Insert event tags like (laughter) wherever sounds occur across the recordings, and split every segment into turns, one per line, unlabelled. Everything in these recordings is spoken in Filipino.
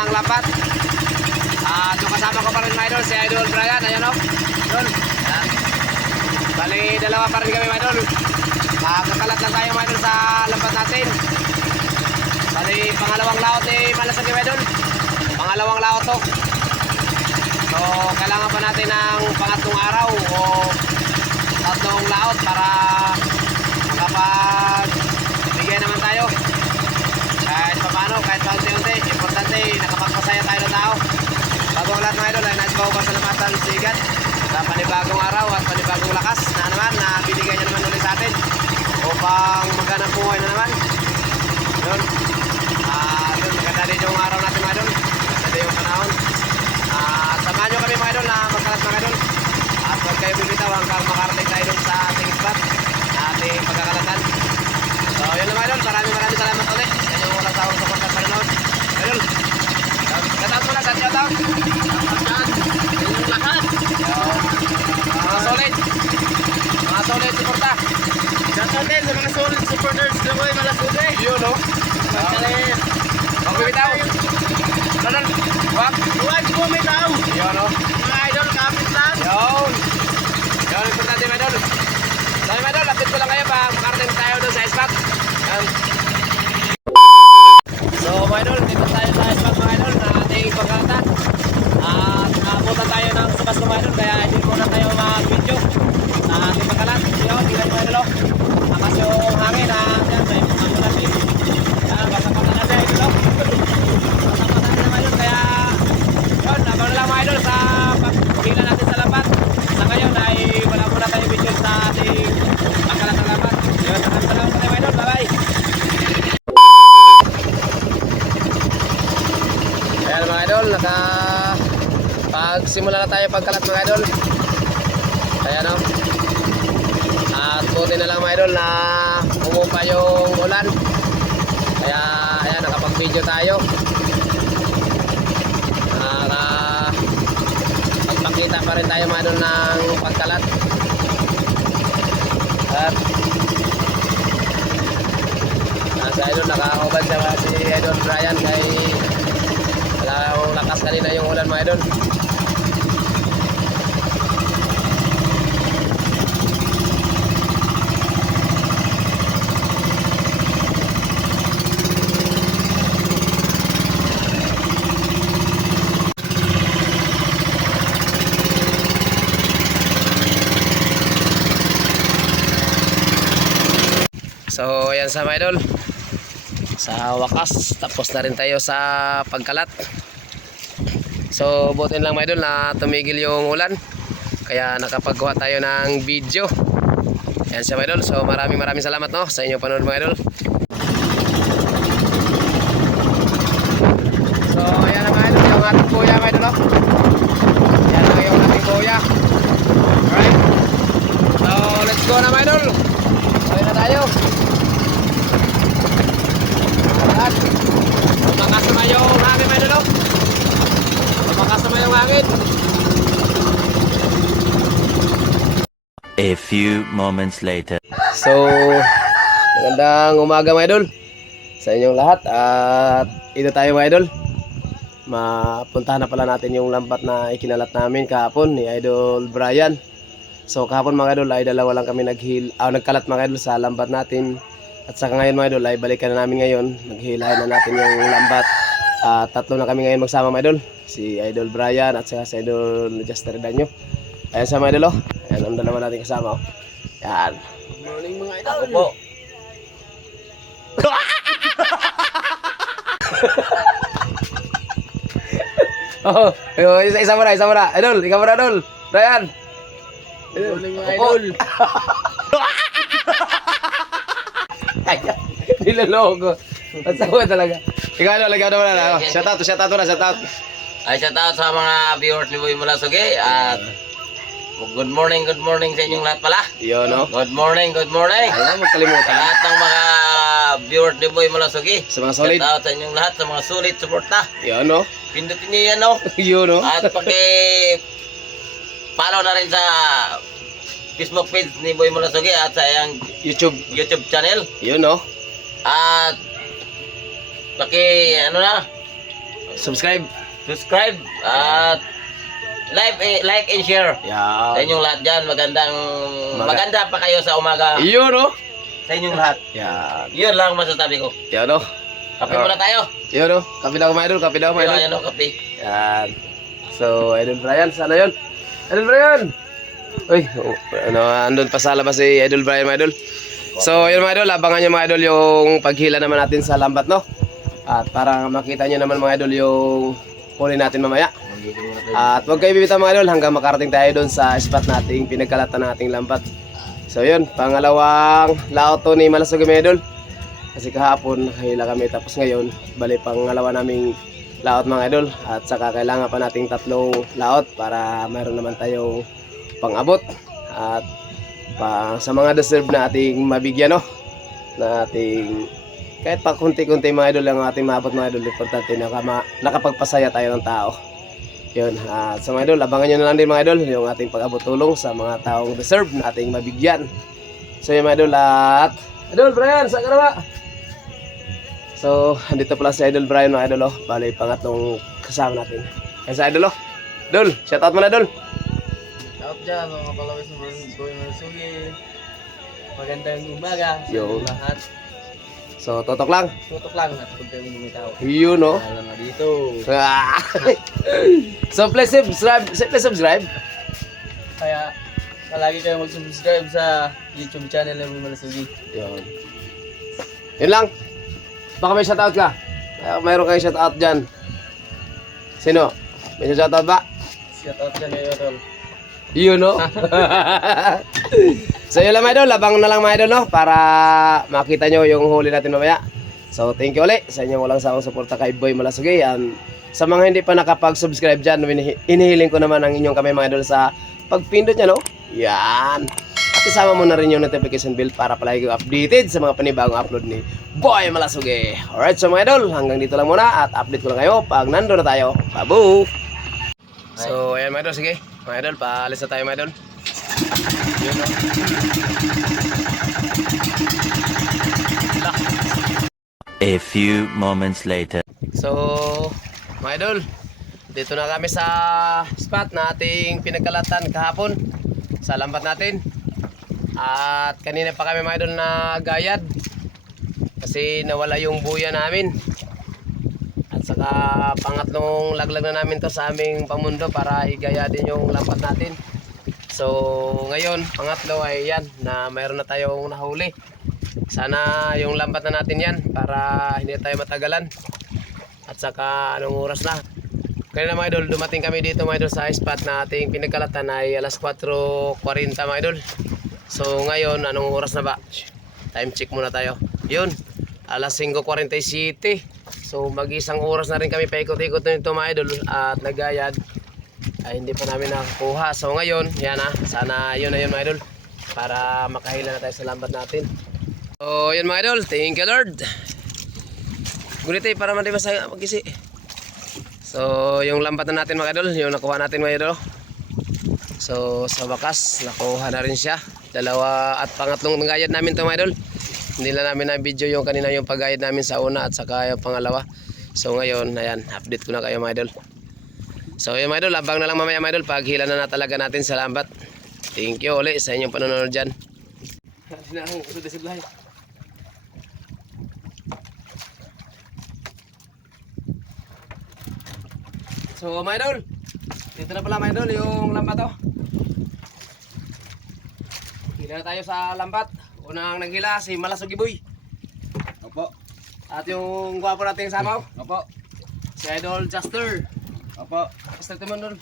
ng lapat. At yung kasama ko pa rin idol, si Idol Brian, ayan o. Idol. Yan. Bali, dalawa pa rin kami idol. Magkakalat lang tayo idol sa lambat natin. Bali, pangalawang laot ni Malasag mga idol. Pangalawang laot to. So, kailangan pa natin ng pangatlong araw o tatlong laot para makapag bigay naman tayo. Kahit pa paano, kahit pa unti-unti, importante, nakapagpasaya tayo ng tao. Bago ang lahat mga idol ay nais ko pasalamatan sigat sa panibagong araw at panibagong lakas na naman na binigay niya naman ulit sa atin upang maghanap buhay na naman. Yun. Ah, yun, maganda din yung araw natin mga idol. Maganda yung panahon. Ah, samahan nyo kami mga idol na magkalat mga idol. At huwag kayo bibitaw hanggang makarating tayo sa ating spot na ating pagkakalatan. So, yun lang mga idol. Maraming maraming salamat ulit sa inyong walang sawang support at panonood. Idol, Shoutout shoutout.
Yung lahat.
Mga solid. Mga solid suporta.
Shoutout din sa mga solid supporters
no?
Magkalit.
Huwag bibitaw. Dadan. Huwag.
Huwag bumitaw.
Yun, no?
Idol, kapit lang.
Yun. Yun, importante, mga idol. Lapit ko lang kayo pa makarating tayo doon sa. Yan. So, mga idol, dito tayo sa spot, mga idol, na ating pagkalatan. At nakabutan tayo ng sukas ng mga idol, kaya hindi muna tayo mag-video sa ating pagkalat. Yun, tingnan mo, idol, oh. Lakas yung hangin, na yan, may mga natin. Yan, basta pagkalat na, idol, oh. Basta pagkalat na, mga idol, kaya yun, abang na lang mga idol sa pagkila natin sa lapat. Sa ngayon ay wala muna tayo video sa ating pagkalat ng lapat. Yun, maraming salamat tayo mga idol. Bye-bye. Ayan mga idol, naka pagsimula na tayo pagkalat mga idol. Ayan o. At buti na lang mga idol na umupa yung ulan. Kaya ayan, nakapag-video tayo. Naka magpakita pa rin tayo mga idol ng pagkalat. At nasa idol, nakaubad siya si Idol Brian kay wala lakas kanina yung ulan mga idol. Sa mga idol. Sa wakas, tapos na rin tayo sa pagkalat. So, butin lang mga idol na tumigil yung ulan. Kaya nakapagawa tayo ng video. Ayan siya mga idol. So, maraming maraming salamat no, sa inyong panonood mga idol. So, ayan na mga idol. Yung ating kuya mga idol. oh. Ayan na yung ating kuya. Alright. So, let's go na mga idol. Ayun na tayo. At lumakasama yung hangin mga idol. oh. Lumakasama yung hangin.
A few moments later.
So, magandang umaga mga idol sa inyong lahat at ito tayo mga idol mapuntahan na pala natin yung lambat na ikinalat namin kahapon ni Idol Brian so kahapon mga idol ay dalawa lang kami naghil, ah, nagkalat mga idol sa lambat natin at saka ngayon mga idol ay balikan na namin ngayon. Naghilahin na natin yung lambat. At tatlo na kami ngayon magsama mga idol. Si Idol Brian at saka si Idol Juster Danyo. Ayan sa mga idol oh. Ayan ang dalawa natin kasama oh. Yan (laughs)
Morning mga
ako po. Oh, oh, isa, isa mo na, isa mo na. Idol, ikaw mo na, Idol. Ryan.
Morning mga idol.
Ay, (laughs) niloloko. Ang sawa talaga. Ikaw, Idol, ikaw naman na. Oh, shout out, shout out na, shout out.
Ay, shout out sa mga viewers ni Boy Malasugi at good morning, good morning sa inyong lahat pala.
Yun, no?
Good morning, good morning.
Alam mo,
Sa
kalimutan.
lahat ng mga viewers ni Boy Malasugi.
Sa mga solid.
Shout out sa inyong lahat, sa mga sulit suporta.
Yun, no?
Pindutin niyo yan, no? (laughs)
Yun, no?
At paki follow na rin sa Facebook page ni Boy Malasugi at sa iyang
YouTube.
YouTube channel.
Yun, no?
At paki ano na,
Subscribe.
subscribe at like, eh, like and share. Sa
Yan.
inyong lahat dyan, magandang,
Maga-
maganda pa kayo sa umaga
Yun, no?
sa inyong lahat.
Yan.
Yun lang masasabi ko.
Yan, no?
Kape
Ah.
muna tayo.
Yun, no? Kapi daw, mga idol. Kapi daw, mga idol.
ayan o, kape.
Yan. So, Idol Brian, sana yun? Idol Brian! Uy, oh, ano, andun pa sa labas si Idol Brian, mga idol. So, yun mga idol, abangan nyo mga idol yung paghila naman natin sa lambat, no? At para makita nyo naman mga idol yung huli natin mamaya. At huwag kayo bibitaw mga idol hanggang makarating tayo doon sa spot nating pinagkalatan ng lambat. So yun, pangalawang laot to ni Malasog mga idol. Kasi kahapon nakahila kami tapos ngayon bali pangalawa naming laot mga idol at saka kailangan pa nating tatlong laot para mayroon naman tayong pang-abot at pa, sa mga deserve na ating mabigyan no na ating kahit pa kunti-kunti mga idol ang ating maabot mga idol importante na kama, nakapagpasaya tayo ng tao yun at sa mga idol abangan nyo na lang din mga idol yung ating pag-abot tulong sa mga taong deserve na ating mabigyan so yun mga idol at idol Brian saan ka? So, andito pala si Idol Brian mga idol oh. Bali, pangatlong kasama natin. Kaya sa Idol oh. Idol, shout out mo na Idol.
Shout out dyan mga followers ng Boy Malasugi. Magandang umaga sa
Yo.
lahat.
So, totok lang.
Tutok lang at huwag kayong bumitaw.
Yun oh.
Alam na dito.
Ah. (laughs) so, please subscribe. Please subscribe.
Kaya palagi kayong mag-subscribe sa YouTube channel ng Boy Malasugi.
Yun. Yun lang. Baka may shout out ka. Kaya mayroon kayong shout out dyan. Sino? May shout out ba?
Shout out dyan kayo, Tol.
Yun, no? (laughs) so, yun lang, mga idol. Labang na lang, mga idol, no? Para makita nyo yung huli natin mamaya. So, thank you ulit sa inyong walang sawang suporta kay Boy Malasugi. And sa mga hindi pa nakapag-subscribe dyan, inihi- inihiling ko naman ang inyong kami, mga idol, sa pagpindot nyo, no? Yan. At isama mo na rin yung notification bell para palagi kayo updated sa mga panibagong upload ni Boy Malasugi. Alright, so mga idol, hanggang dito lang muna at update ko lang kayo pag nandun na tayo. Babu! So, ayan mga idol, sige. Mga idol, paalis na tayo mga idol. Yun, no?
A few moments later.
So, mga idol, dito na kami sa spot na ating pinagkalatan kahapon sa lambat natin. At kanina pa kami mga idol na gayad kasi nawala yung buya namin. Saka pangatlong laglag na namin to sa aming pamundo para igaya din yung lambat natin. So, ngayon, pangatlo ay yan na mayroon na tayong nahuli. Sana yung lambat na natin yan para hindi tayo matagalan. At saka anong oras na? Kanina mga idol, dumating kami dito mga idol sa spot na ating pinagkalatan ay alas 4.40 mga idol. So ngayon, anong oras na ba? Time check muna tayo. Yun, alas 5.47. So mag-isang oras na rin kami paikot-ikot nito mga idol at nagayad. Ay hindi pa namin nakakuha. So ngayon, yan ah, sana yun na yun mga idol. Para makahila na tayo sa lambat natin. So yun mga idol, thank you Lord. Ngunit eh, para mandi masaya magisi. So, yung lambat na natin mga idol, yung nakuha natin mga idol. So, sa wakas, nakuha na rin siya. Dalawa at pangatlong gayad namin to mga idol. Hindi na namin na video yung kanina yung pagayad namin sa una at saka yung pangalawa. So, ngayon, ayan, update ko na kayo mga idol. So, yun mga idol, abang na lang mamaya mga idol, pag hila na, na talaga natin sa lambat. Thank you ulit sa inyong panonood dyan. So, mga idol, dito na pala mga idol yung lambat to. Hila na tayo sa lambat. Unang naghila si Malasugi Boy. Opo. At yung gwapo nating samaw.
Opo.
Si Idol Juster.
Opo.
Juster Timon doon.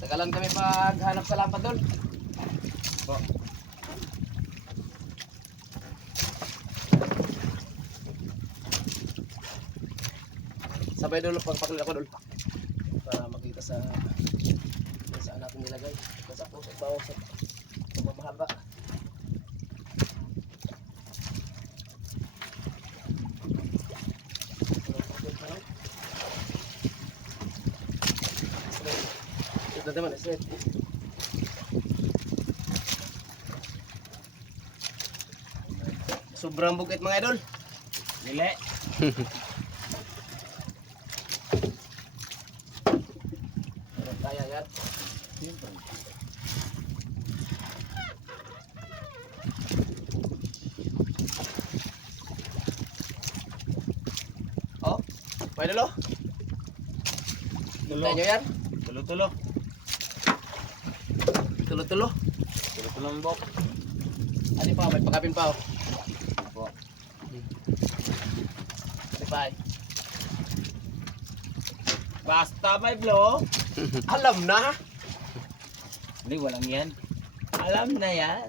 Sagalan kami paghanap sa lampad doon.
Opo.
Sabay doon pagpakil ako doon. Para makita sa saan natin nilagay. Kung sa puso, bawa sa pamamahaba. Ito naman, straight. Sobrang bukit mga idol.
Dili. (laughs)
Pero kaya yan. Oh, may dulo.
Tulo.
Kita nyo yan?
Tulo-tulo.
Tulo-tulo.
Tulo-tulo ang bok.
Ano pa? May pagkapin pa.
Opo.
Eh?
Basta may blow. (laughs)
Alam na.
Hindi, walang yan. Alam na yan.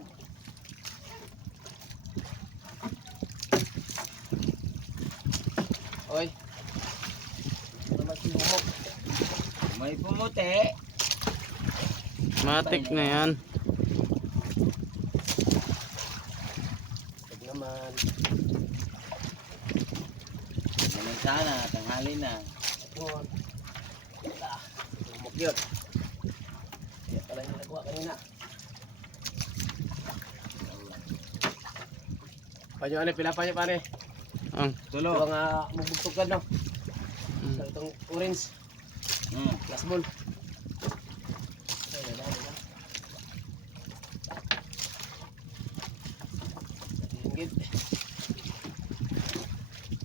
Oy. Ano naman sinumok?
May pumuti.
Matik na yan.
Huwag naman.
Naman sana, tanghali na.
Yun. Wala. Yun. Kaya pala yung nagawa kanina. Panyo ano, pila panyo pare.
Ang
Tulo.
Ito nga mabugtugan no.
Mm.
Sa itong orange. Last ball. Ay, dala, dala. Ringgit.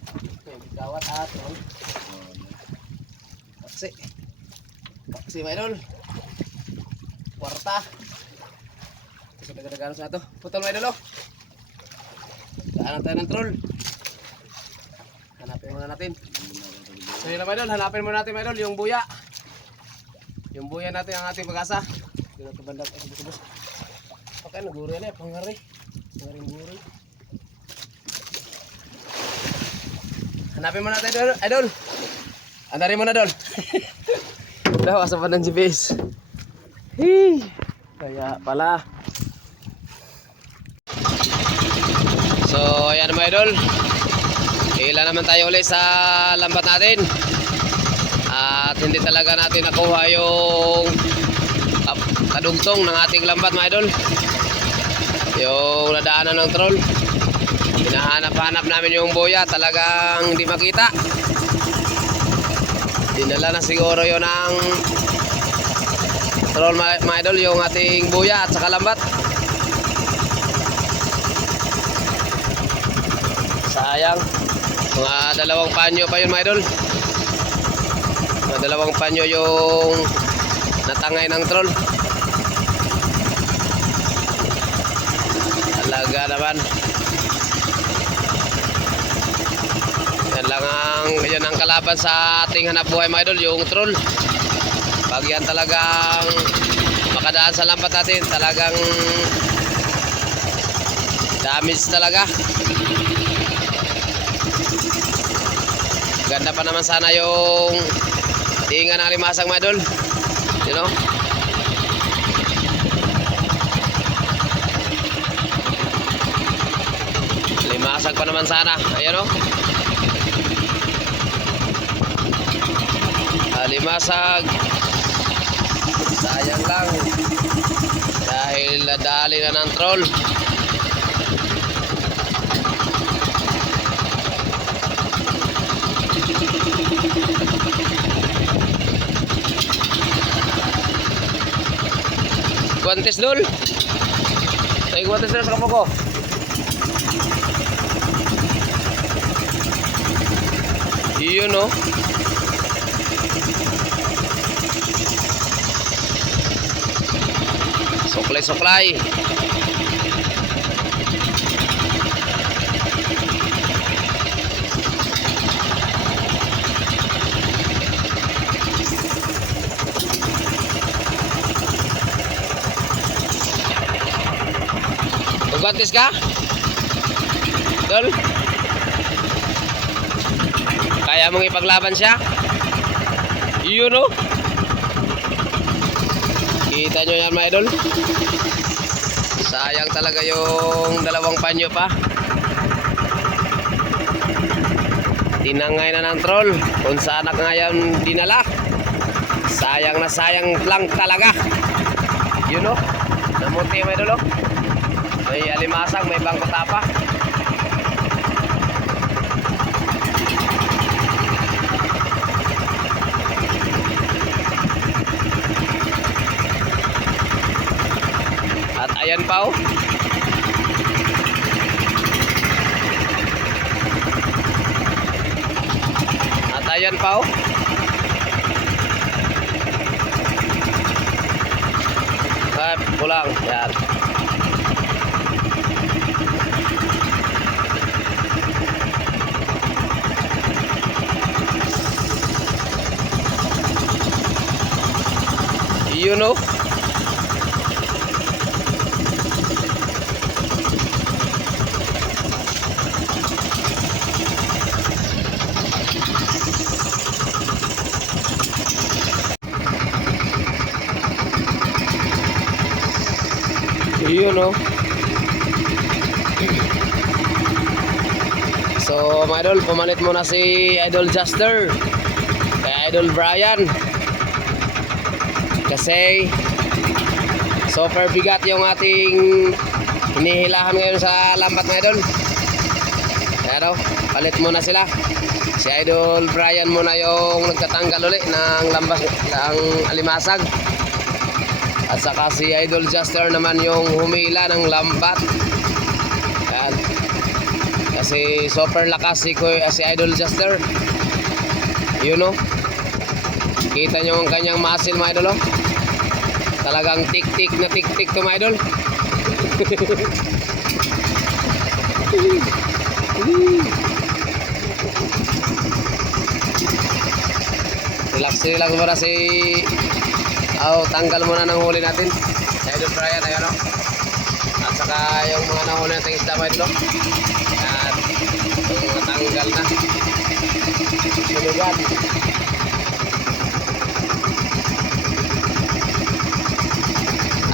Okay, bigawat at oh. Taksi. Taksi, mga idol. Kwarta. Kasi nagadagaan sa ito. Putol, mga idol, oh. Daanan tayo ng troll. Hanapin muna natin. So yun mga idol. Hanapin muna natin, mga idol, yung buya. Yung buya natin ang ating pag-asa. Yun ang kabandag ay subos-subos. Okay, naguri na eh. Pangari. Pangaring guri. Hanapin mo natin, idol. Idol. Andarin mo na, idol. (laughs) Daw, asa pa ng GPS. Hey. Kaya pala. So, ayan mga idol. Ila naman tayo ulit sa lambat natin. Hindi talaga natin nakuha yung kap- kadugtong ng ating lambat mga idol. Yung nadaanan ng troll. Hinahanap-hanap namin yung boya. Talagang hindi makita. Dinala na siguro yon ng troll mga idol. Yung ating boya at saka lambat. Sayang. Mga dalawang panyo pa yun mga idol. Dalawang panyo yung natangay ng troll. Talaga naman. Yan lang ang, yan ang kalaban sa ating hanap buhay mga idol, yung troll. Pag yan talagang makadaan sa lambat natin, talagang damage talaga. Ganda pa naman sana yung tinga ng limasang mga idol. You know? Limasag pa naman sana. Ayan o. Ah, limasag. Sayang lang. Dahil nadali na ng troll. Guantes dul. Ay guantes dul sa kampo ko. Iyon no. Suklay suklay. Buntis ka? Idol? Kaya mong ipaglaban siya? Yun o. Kita nyo yan mga idol? Sayang talaga yung dalawang panyo pa. Tinangay na ng troll kung saan na ngayon dinala. Sayang na sayang lang talaga. Yun o. Namuti may dulo. May alimasag, may bangko tapa. At ayan pa oh. At ayan pa oh. At pulang. Yan. You know? Yun no. So, mga idol, pumalit muna si Idol Juster kay Idol Brian. Kasi super bigat yung ating hinihilahan ngayon sa lambat mga idol. Pero, palit muna sila. Si Idol Brian muna yung nagtatanggal uli ng lambas ng alimasag. At saka si Idol Juster naman yung humila ng lambat. Yan. Kasi super lakas si, Kuy- si Idol Juster. Yun o. Kita nyo ang kanyang muscle mga idol o. Talagang tik-tik na tik-tik to mga idol. (laughs) relax relax muna si Oh, tanggal muna ng huli natin. Idol Brian, ayun o. At saka yung mga nahuli natin isda mga idol. o. At yung natanggal na. Sulugan.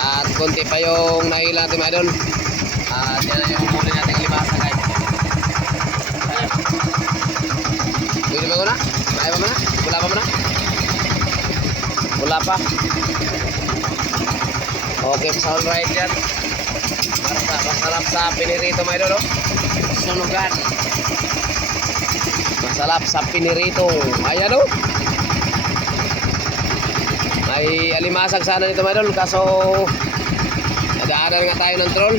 At konti pa yung nahila natin idol. At yan na yung huli natin limasa guys. Pwede ba ko na? Kaya ba mo na? Wala pa mo na? Wala pa. Okay, all right yan. Masarap, masarap sa pinirito mga idol, oh. Sunugan. Masarap sa pinirito. Ayan, oh. May alimasag sana nito mga idol, kaso nadaanan nga tayo ng troll.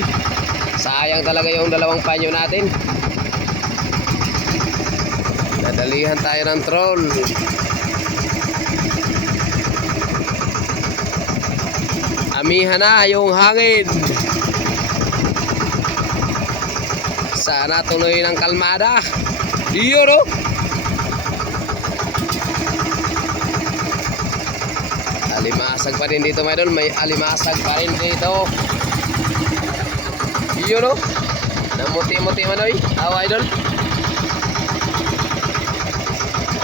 Sayang talaga yung dalawang panyo natin. Nadalihan tayo ng troll. Amihan na yung hangin. Sana tuloy ng kalmada. Iyon oh. Alimasag pa rin dito mga idol. May alimasag pa rin dito. Iyon oh. Namuti-muti man oy. Aw idol.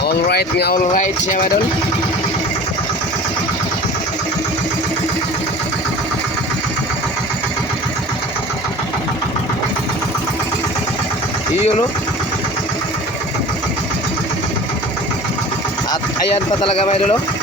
Alright nga alright siya mga idol. Iyon no? At ayan pa talaga mga idol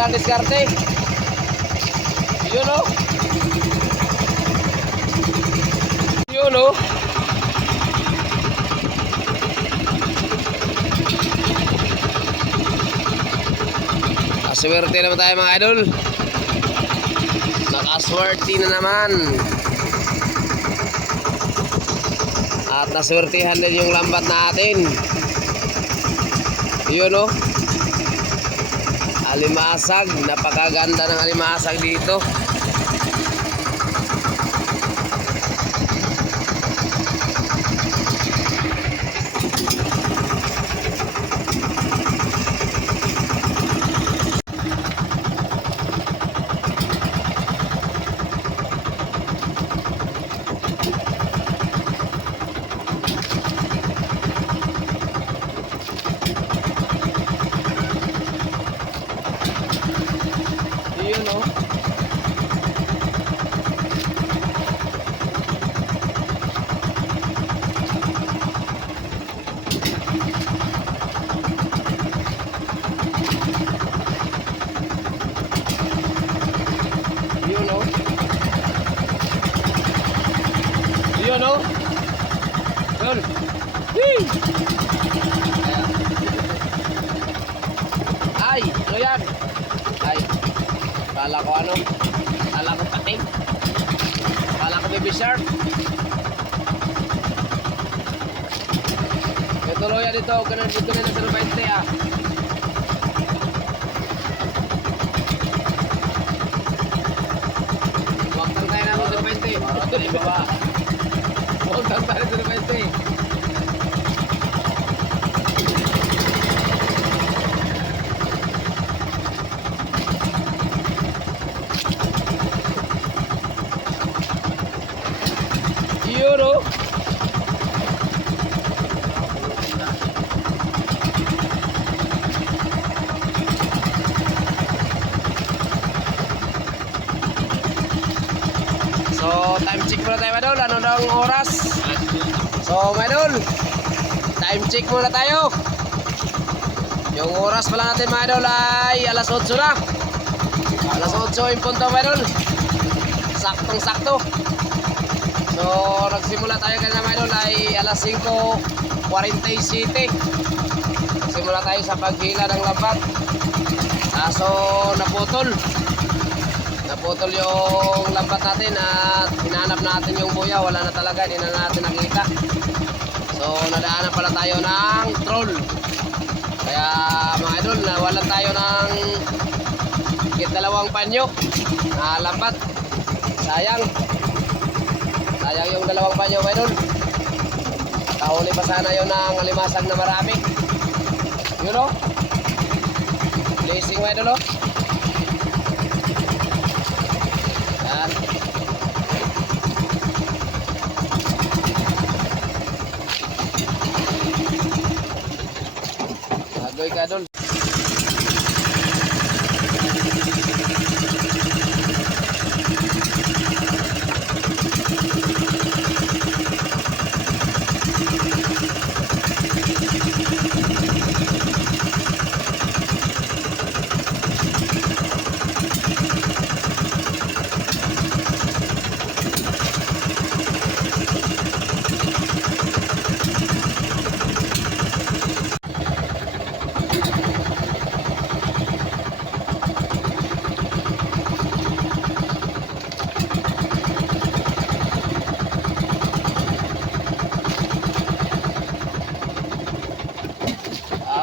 walang diskarte. Yun o. Yun o. Aswerte naman tayo mga idol. Nakaswerte na naman. At naswertihan din yung lambat natin. Yun o. Alimasag. Napakaganda ng alimasag dito. Yun o. Yun o. Yun o. Yun. Whee! Ay, ano yan? Ay, kala ko ano? Kala ko pating. Kala ko baby shark. May tuluyan dito, ganun 20 ah. Huwag tang tayo sa 20. Huwag tang tayo sa 20. Yun o. So, time check muna tayo, Madol. Ano na ang oras? So, Madol, time check muna tayo. Yung oras pala natin, Madol, ay alas 8 na. Alas 8 yung punto, Madol. Saktong-sakto. So, nagsimula tayo kanina mga idol ay alas 5.47. Nagsimula tayo sa paghila ng lambat. Kaso, naputol. Naputol yung lambat natin at hinanap natin yung buya. Wala na talaga, hindi na natin nakita. So, nadaanan pala tayo ng troll. Kaya, mga idol, nawalan tayo ng higit dalawang panyo na lambat. Sayang. Sayang yung dalawang banyo ba doon? Kahuli pa sana yun ng alimasag na marami. Yun o. Blazing ba doon o? Agoy ka doon.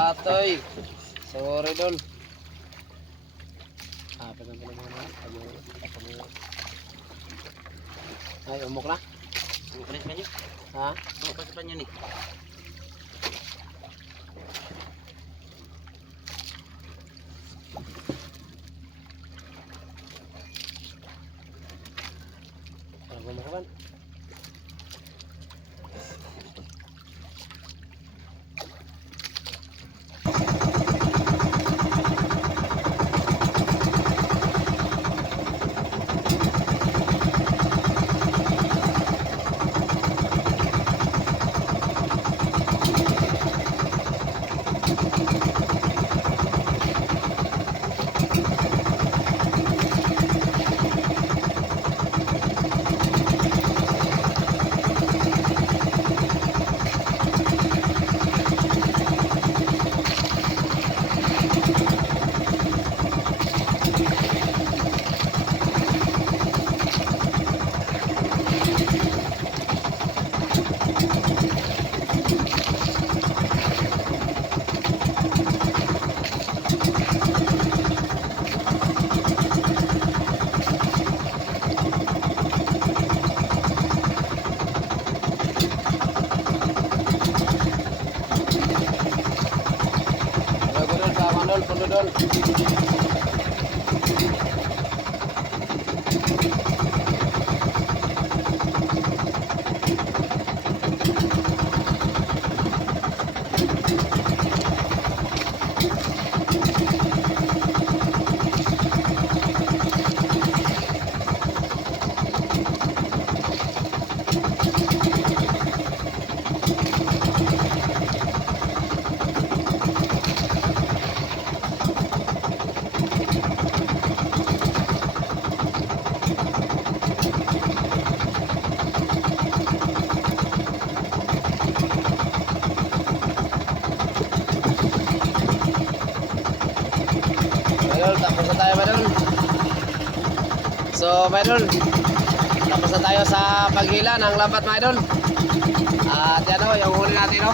Atoy. Sorry dol. Ah, pa naman naman. Ay, umok na.
Ang palis pa niyo.
Ha?
Ang palis pa niyo ni.
Paghila ng lambat, mga Idol. At yan o, yung huli natin, o.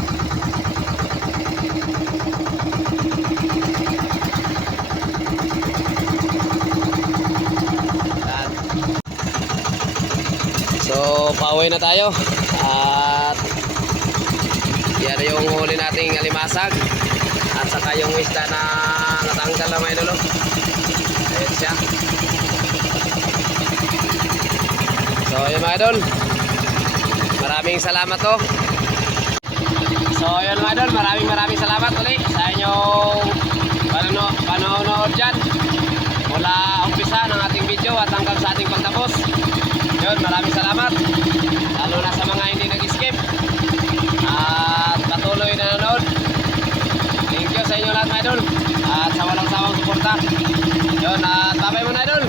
Yan. So, pauwi na tayo. At yan yung huli nating alimasag. At saka yung isda na natanggal na may dulo. Ayan siya. So, yun mga idol. Maraming salamat to. So, yun mga idol. Maraming maraming salamat ulit sa inyong panono panonood dyan. Mula umpisa ng ating video at hanggang sa ating pagtapos. Yun, maraming salamat. Lalo na sa mga hindi nag-skip. At patuloy na nanonood. Thank you sa inyo lahat mga idol. At sa walang sawang suporta. Yun, at babay muna idol.